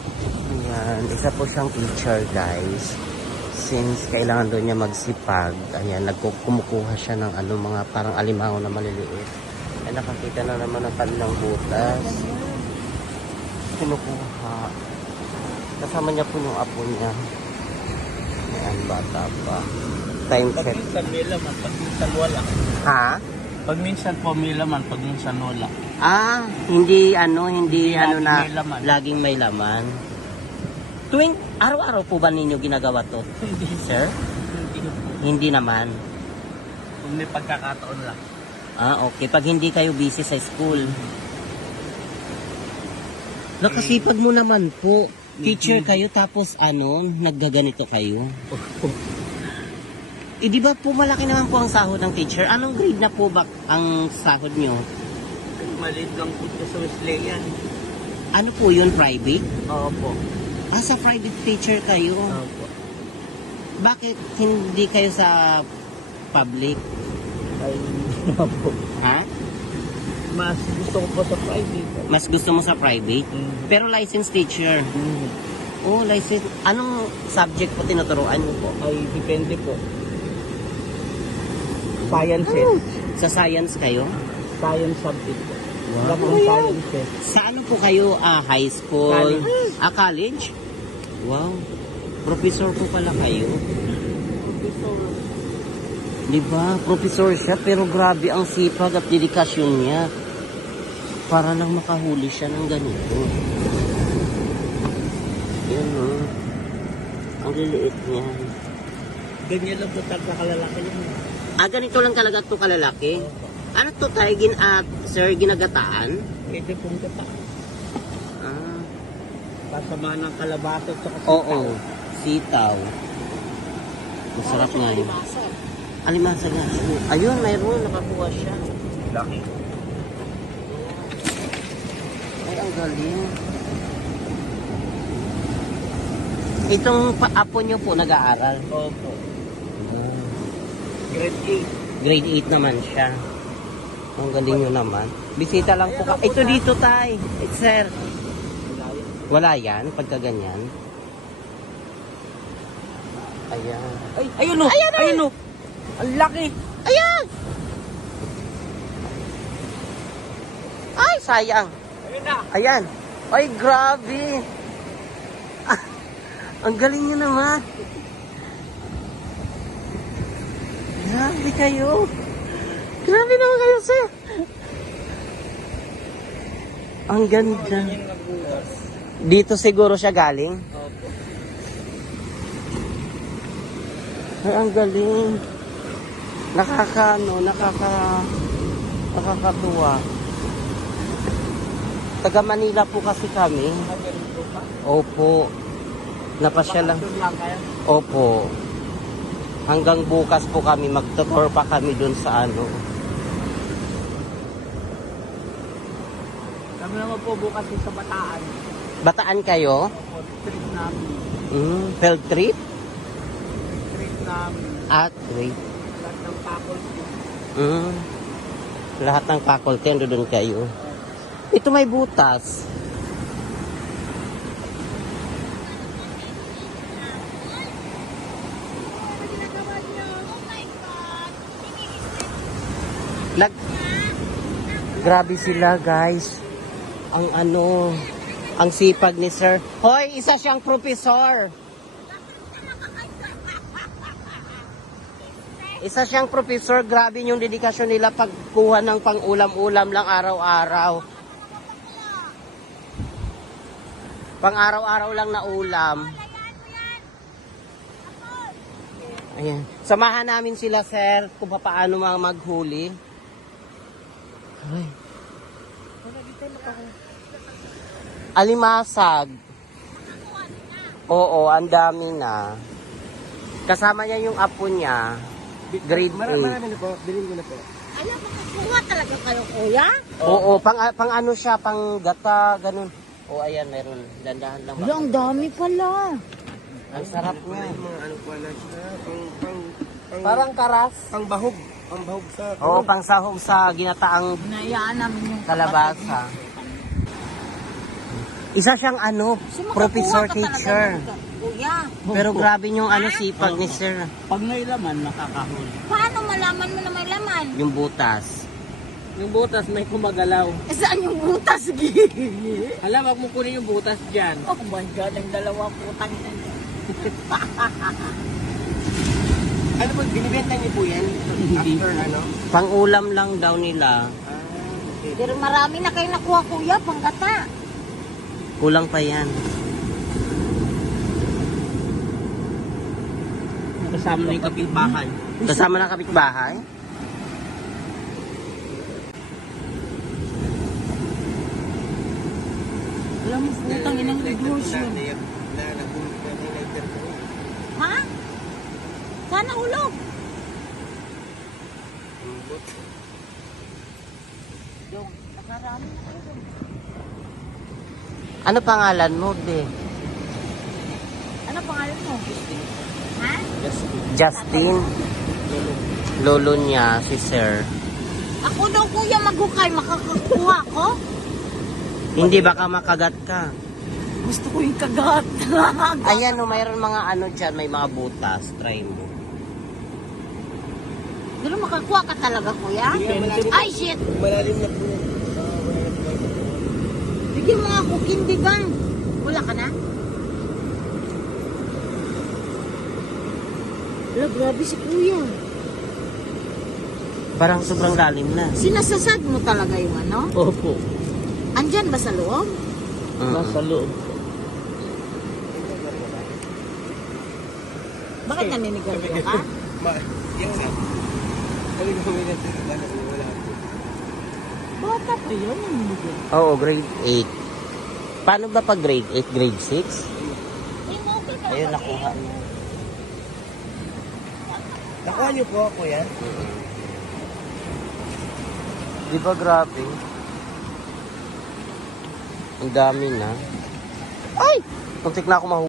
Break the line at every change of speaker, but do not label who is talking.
Ayan, isa po siyang teacher guys. Since kailangan doon niya magsipag, ayan, kumukuha siya ng ano, mga parang alimango na maliliit. Ay, nakakita na naman ng kanilang butas. Kinukuha. Kasama niya po yung apo niya. Ayan, bata pa. Time
Pag
set.
minsan may laman, pag minsan wala.
Ha?
Pag minsan po may laman, pag minsan wala.
Ah, hindi ano na
Laging may laman.
laging may laman. Tuwing araw-araw po ba ninyo ginagawa to?
Hindi,
Sir?
hindi po.
Hindi naman.
Kung may pagkakataon lang.
Ah, okay. Pag hindi kayo busy sa school. Nakasipag mo naman po. Teacher kayo tapos ano, naggaganito kayo. Eh, di ba po malaki naman po ang sahod ng teacher? Anong grade na po ba ang sahod nyo?
Maliit lang po ito sa Wesleyan.
Ano po yun, private?
Oo po.
Ah, sa private teacher kayo.
Oo po.
Bakit hindi kayo sa public?
Ay, po.
Ha?
Mas gusto ko po sa private.
Mas gusto mo sa private? Pero licensed teacher. Oh, license. Anong subject po tinuturuan niyo po?
Ay, depende po. Sciences.
Sa science kayo?
Science subject po.
Wow.
Lahat ng sciences.
Sa ano po kayo? High school?
College.
College? Wow. Professor po pala kayo. Di ba? Professor siya, pero grabe ang sipag at dedikasyon niya. Para lang makahuli siya ng ganito. Yan o. Ang liliit niya.
Ganyan lang po talaga kalalaki yan.
Ganito lang talaga ito kalalaki. Ano to tayo, sir, ginagataan?
Pwede pong gata.
Ah,
Kasama ng kalabasa at saka
oo. Sitaw. Masarap nga yun. Alimasa nga. Ayun, mayroon. Nakakuha siya.
Laki.
Ay, ang galing. Itong apo nyo po nag-aaral.
Opo. Grade 8.
Grade 8 naman siya. Ang galing nyo naman. Bisita lang po ka. Ito dito, tay. Sir. Wala yan, pagka ganyan. Ayan.
Ay, ayun o!
Ayan,
Ayun o! Ang laki!
Ayan! Ay, sayang.
Ayun na!
Ayan. Ay, grabe. Ah, ang galing nyo naman. Grabe kayo. Grabe naman kayo, sir. Ang ganda. Dito siguro siya galing.
Opo.
Ay, ang galing. Nakakatuwa. Taga Manila po kasi kami. Opo. Napasya lang.
Doon lang kayo?
Opo. Hanggang bukas po kami, magtutor pa kami dun sa ano.
Kami naman po bukas din sa Bataan.
Bataan kayo?
Opo, trip namin.
Field trip?
Trip namin.
At wait.
Lahat ng faculty.
Lahat ng faculty, ando dun kayo. Ito may butas. Grabe sila, guys. Ang ano, ang sipag ni sir. Hoy, isa siyang professor. Isa siyang professor. Grabe yung dedikasyon nila pagkuha ng pang-ulam-ulam lang araw-araw. Pang-araw-araw lang na ulam. Ayan. Samahan namin sila, sir, kung paano maghuli. Ay. Alimasag. Oo, ang dami na. Kasama niya yung apo niya. Grade 8.
Marami na po. Bilhin ko na po.
Ano, kukuha talaga kayo, kuya?
Oo, pang ano siya, pang gata, ganun. O ayan, meron. Dandahan lang.
Wala, ang dami pala.
Ang sarap nga.
Mga ano po na siya.
Parang karas.
Pang bahog. Pang bahog sa...
Oo, pang sahog sa ginataang
Hinayaan namin yung
kalabasa. Isa siyang ano,
So, makakuha
professor
ka talaga
teacher.
ng kuya.
Pero grabe yung ano sipag ni sir.
Pag may laman, makakahuli.
Paano malaman mo na may laman?
Yung butas.
Yung butas may kumagalaw.
Eh, saan yung butas?
Alam, wag mo kunin yung butas dyan.
Oh my God, ang dalawa putang ina.
Ano po, binibenta niyo po yan? After ano?
Pang-ulam lang daw nila.
Pero marami na kayo nakuha kuya, panggata.
Kulang pa yan.
Kasama na yung kapitbahay.
Kasama ng kapitbahay.
Alam mo, putang inang negosyo. Ha? Sana hulog. Yung, nakarami na kayo doon.
Ano pangalan mo, be?
Ano pangalan mo? Ha?
Justin. Lolo niya, si sir.
Ako daw kuya maghukay, makakakuha ko?
Hindi baka makagat ka.
Gusto ko yung kagat.
Ayan o, mayroon mga ano dyan, may mga butas. Try mo.
Pero makakuha ka talaga kuya? Ay shit!
Malalim na po.
Bigyan mo nga ako kindigan. Wala ka na? Wala, grabe si kuya.
Parang sobrang lalim na.
Sinasasad mo talaga yung ano?
Opo.
Andyan ba sa loob?
Nasa loob.
Bakit naninigarilyo ka?
Yes, sir. Ano yung gawin natin? Wala po.
Bata pa yun, naninigarilyo.
Oo, grade 8. Paano ba pag grade 8? Grade 6? Ayun, nakuha niya.
Nakuha niyo po, kuya?
Di ba grabe? Ang dami na. Ay! Tuntik na ako